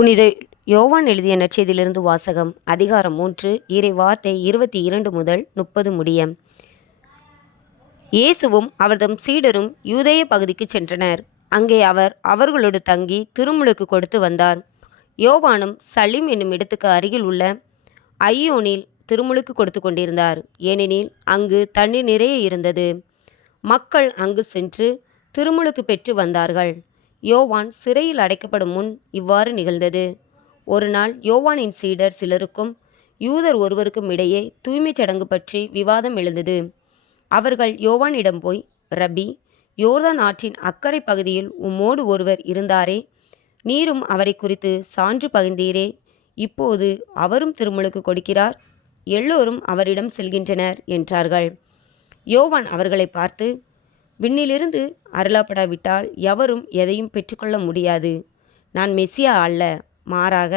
புனித யோவான் எழுதிய நற்செய்தியிலிருந்து வாசகம். அதிகாரம் 3, இறை வார்த்தை 22 முதல் 30 முடிய. இயேசுவும் அவர்தம் சீடரும் யூதேய பகுதிக்கு சென்றனர். அங்கே அவர் அவர்களோடு தங்கி திருமுழுக்கு கொடுத்து வந்தார். யோவானும் சலீம் என்னும் இடத்துக்கு அருகில் உள்ள ஐயோனில் திருமுழுக்கு கொடுத்து கொண்டிருந்தார். ஏனெனில் அங்கு தண்ணீர் நிறைய இருந்தது. மக்கள் அங்கு சென்று திருமுழுக்கு பெற்று வந்தார்கள். யோவான் சிறையில் அடைக்கப்படும் முன் இவ்வாறு நிகழ்ந்தது. ஒரு நாள் யோவானின் சீடர் சிலருக்கும் யூதர் ஒருவருக்கும் இடையே தூய்மைச் சடங்கு பற்றி விவாதம் எழுந்தது. அவர்கள் யோவானிடம் போய், ரபி, யோர்தான் ஆற்றின் அக்கறை பகுதியில் உம்மோடு ஒருவர் இருந்தாரே, நீரும் அவரை குறித்து சான்று பகிர்ந்தீரே, இப்போது அவரும் திருமுழுக்கு கொடுக்கிறார், எல்லோரும் அவரிடம் செல்கின்றனர் என்றார்கள். யோவான் அவர்களை பார்த்து, விண்ணிலிருந்து அருளப்படாவிட்டால் எவரும் எதையும் பெற்றுக்கொள்ள முடியாது. நான் மெசியா அல்ல, மாறாக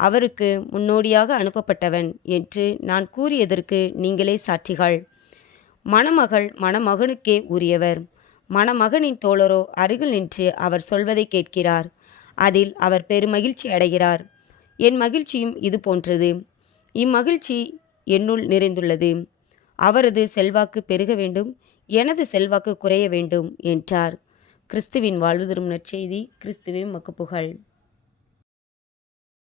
அவருக்கு முன்னோடியாக அனுப்பப்பட்டவன் என்று நான் கூறியதற்கு நீங்களே சாட்சிகள். மணமகள் மணமகனுக்கே உரியவர். மணமகனின் தோழரோ அருகில் நின்று அவர் சொல்வதை கேட்கிறார். அதில் அவர் பெருமகிழ்ச்சி அடைகிறார். என் மகிழ்ச்சியும் இது போன்றது. இம்மகிழ்ச்சி என்னுள் நிறைந்துள்ளது. அவரது செல்வாக்கு பெருக வேண்டும், எனது செல்வாக்கு குறைய வேண்டும் என்றார். கிறிஸ்துவின் வாழ்வு தரும் நற்செய்தி. கிறிஸ்துவே உமக்கு புகழ்.